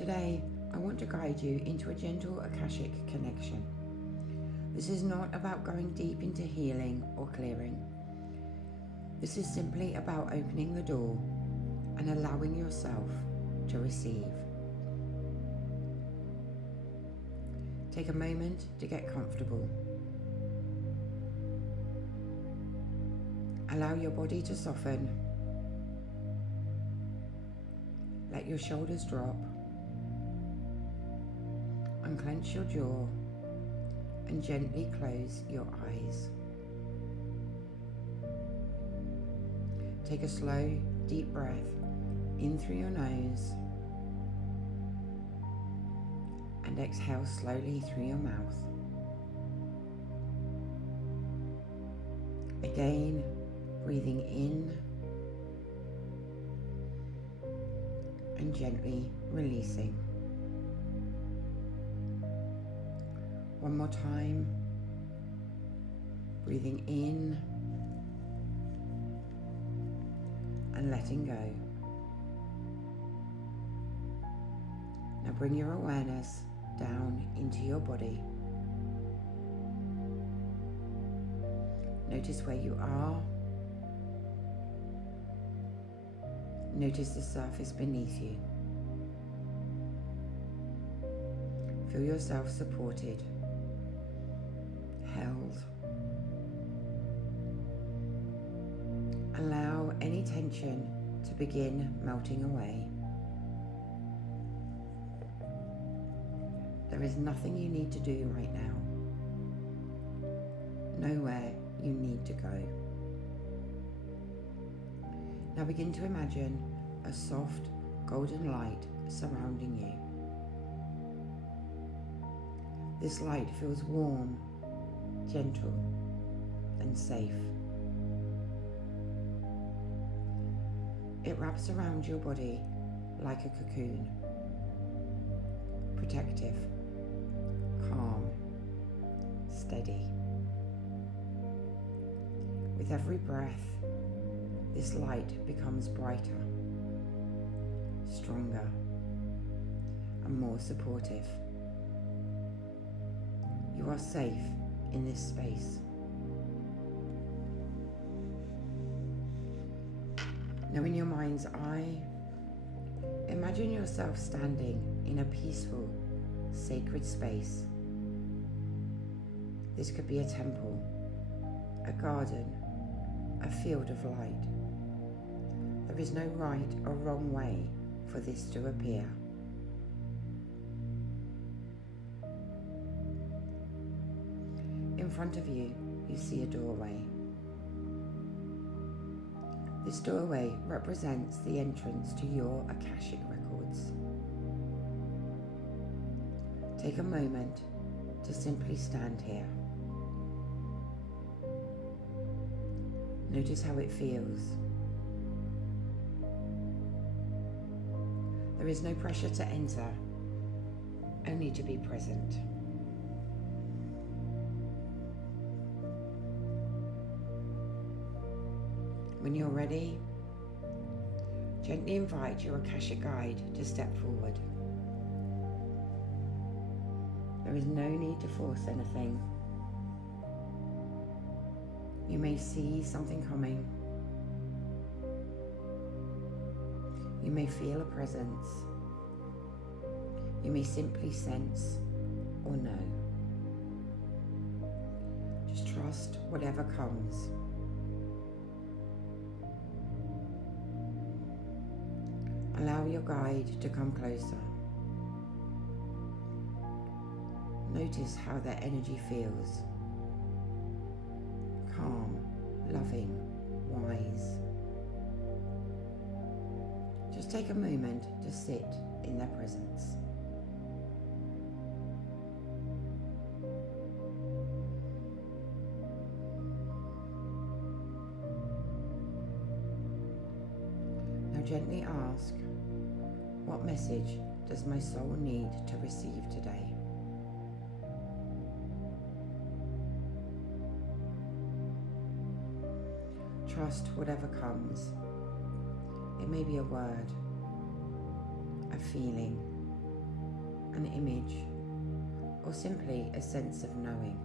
Today, I want to guide you into a gentle Akashic connection. This is not about going deep into healing or clearing. This is simply about opening the door and allowing yourself to receive. Take a moment to get comfortable. Allow your body to soften. Let your shoulders drop. Unclench your jaw and gently close your eyes. Take a slow, deep breath in through your nose and exhale slowly through your mouth. Again, breathing in and gently releasing. One more time, breathing in and letting go. Now bring your awareness down into your body. Notice where you are. Notice the surface beneath you. Feel yourself supported, held. Allow any tension to begin melting away. There is nothing you need to do right now. Nowhere you need to go. Now begin to imagine a soft golden light surrounding you. This light feels warm, gentle, and safe. It wraps around your body like a cocoon, protective, calm, steady. With every breath, this light becomes brighter, stronger, and more supportive. You are safe in this space. Now, in your mind's eye, imagine yourself standing in a peaceful, sacred space. This could be a temple, a garden, a field of light. There is no right or wrong way for this to appear. In front of you, you see a doorway. This doorway represents the entrance to your Akashic Records. Take a moment to simply stand here. Notice how it feels. There is no pressure to enter, only to be present. When you're ready, gently invite your Akashic guide to step forward. There is no need to force anything. You may see something coming. You may feel a presence. You may simply sense or know. Just trust whatever comes. Allow your guide to come closer. Notice how their energy feels. Calm, loving, wise. Just take a moment to sit in their presence. Now gently ask, what message does my soul need to receive today? Trust whatever comes. It may be a word, a feeling, an image, or simply a sense of knowing.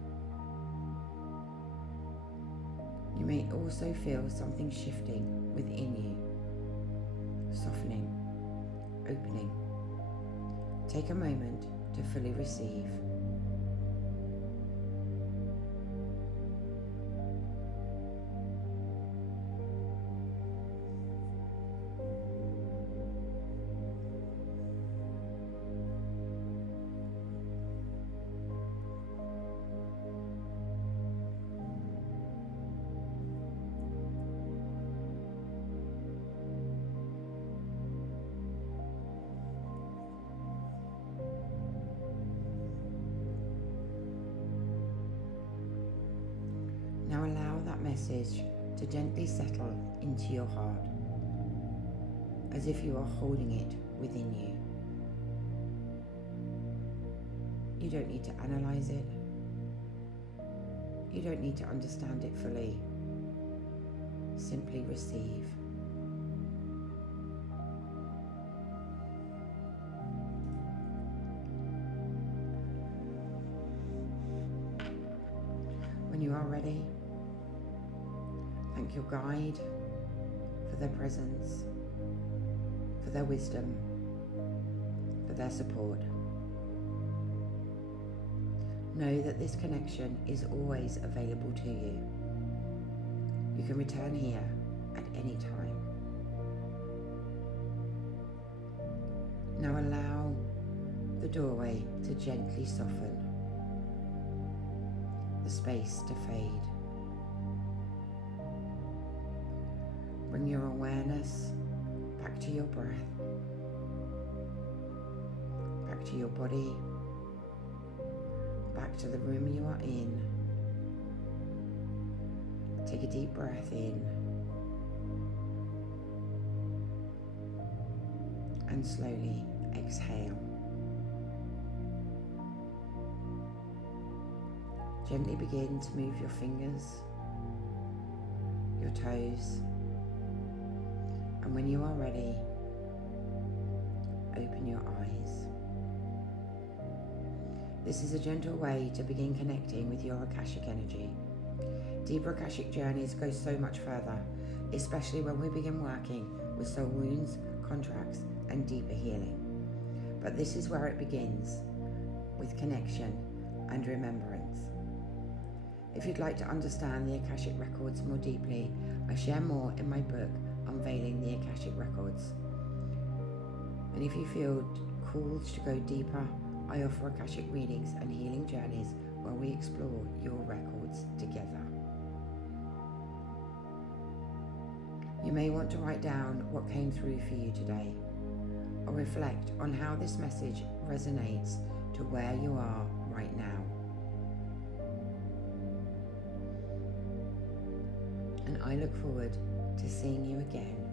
You may also feel something shifting within you, softening, opening. Take a moment to fully receive. Now allow that message to gently settle into your heart, as if you are holding it within you. You don't need to analyze it. You don't need to understand it fully. Simply receive. When you are ready, thank your guide for their presence, for their wisdom, for their support. Know that this connection is always available to you. You can return here at any time. Now allow the doorway to gently soften, the space to fade. Bring your awareness back to your breath, back to your body, back to the room you are in. Take a deep breath in and slowly exhale. Gently begin to move your fingers, your toes, and when you are ready, open your eyes. This is a gentle way to begin connecting with your Akashic energy. Deeper Akashic journeys go so much further, especially when we begin working with soul wounds, contracts, and deeper healing. But this is where it begins, with connection and remembrance. If you'd like to understand the Akashic Records more deeply, I share more in my book, Unveiling the Akashic Records. And if you feel called to go deeper, I offer Akashic readings and healing journeys where we explore your records together. You may want to write down what came through for you today, or reflect on how this message resonates to where you are right now. And I look forward to seeing you again